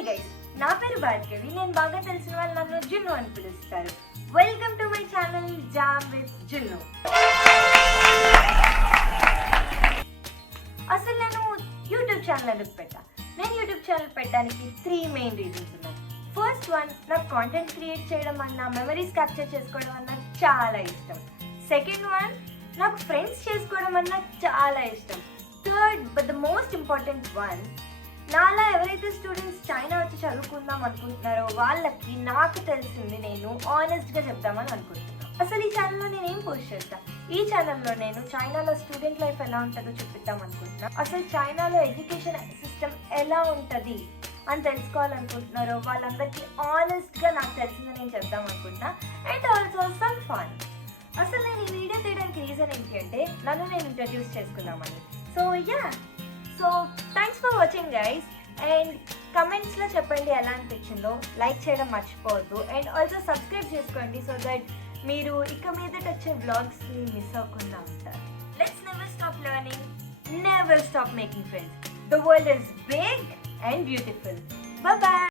Hi guys, నా పేరు భార్గవి. నేను బాగా తెలిసిన వాళ్ళు నన్ను జున్ను అని పిలుస్తారు. Welcome to my channel jam with జున్ను. అసలు నేను యూట్యూబ్ ఛానల్ ఎందుకు పెట్టా? నేను యూట్యూబ్ ఛానల్ పెట్టడానికి 3 మెయిన్ రీజన్స్ ఉన్నాయి. ఫస్ట్ వన్, నాకు కాంటెంట్ క్రియేట్ చేయడం అన్నా, మెమరీస్ క్యాప్చర్ చేసుకోవడం అన్నా చాలా ఇష్టం. సెకండ్ వన్, నాకు ఫ్రెండ్స్ చేసుకోవడం అన్నా చాలా ఇష్టం. Third but the most important one, నాలా ఎవరైతే స్టూడెంట్స్ చైనా వచ్చి చదువుకుందాం అనుకుంటున్నారో వాళ్ళకి నాకు తెలిసింది నేను ఆనెస్ట్గా చెప్దామని అనుకుంటున్నాను. అసలు ఈ ఛానల్లో నేను ఏం పోస్ట్ చేస్తాను? ఈ ఛానల్లో నేను చైనాలో స్టూడెంట్ లైఫ్ ఎలా ఉంటుందో చూపిద్దాం అనుకుంటున్నాను. అసలు చైనాలో ఎడ్యుకేషన్ సిస్టమ్ ఎలా ఉంటుంది అని తెలుసుకోవాలనుకుంటున్నారో వాళ్ళందరికీ ఆనెస్ట్గా నాకు తెలిసింది నేను చెప్దాం అనుకుంటున్నా. And also some fun. అసలు నేను ఈ వీడియో తీయడానికి రీజన్ ఏంటి అంటే నన్ను నేను ఇంట్రడ్యూస్ చేసుకుందామని. So thanks for watching guys. And కమెంట్స్లో చెప్పండి ఎలా అనిపించిందో. లైక్ చేయడం మర్చిపోవద్దు. అండ్ ఆల్సో సబ్స్క్రైబ్ చేసుకోండి సో దట్ మీరు ఇక మీదట వచ్చే వ్లాగ్స్ని మిస్ అవ్వకుండా ఉంటారు. Let's never stop learning, never stop making friends. The world is big and beautiful. Bye.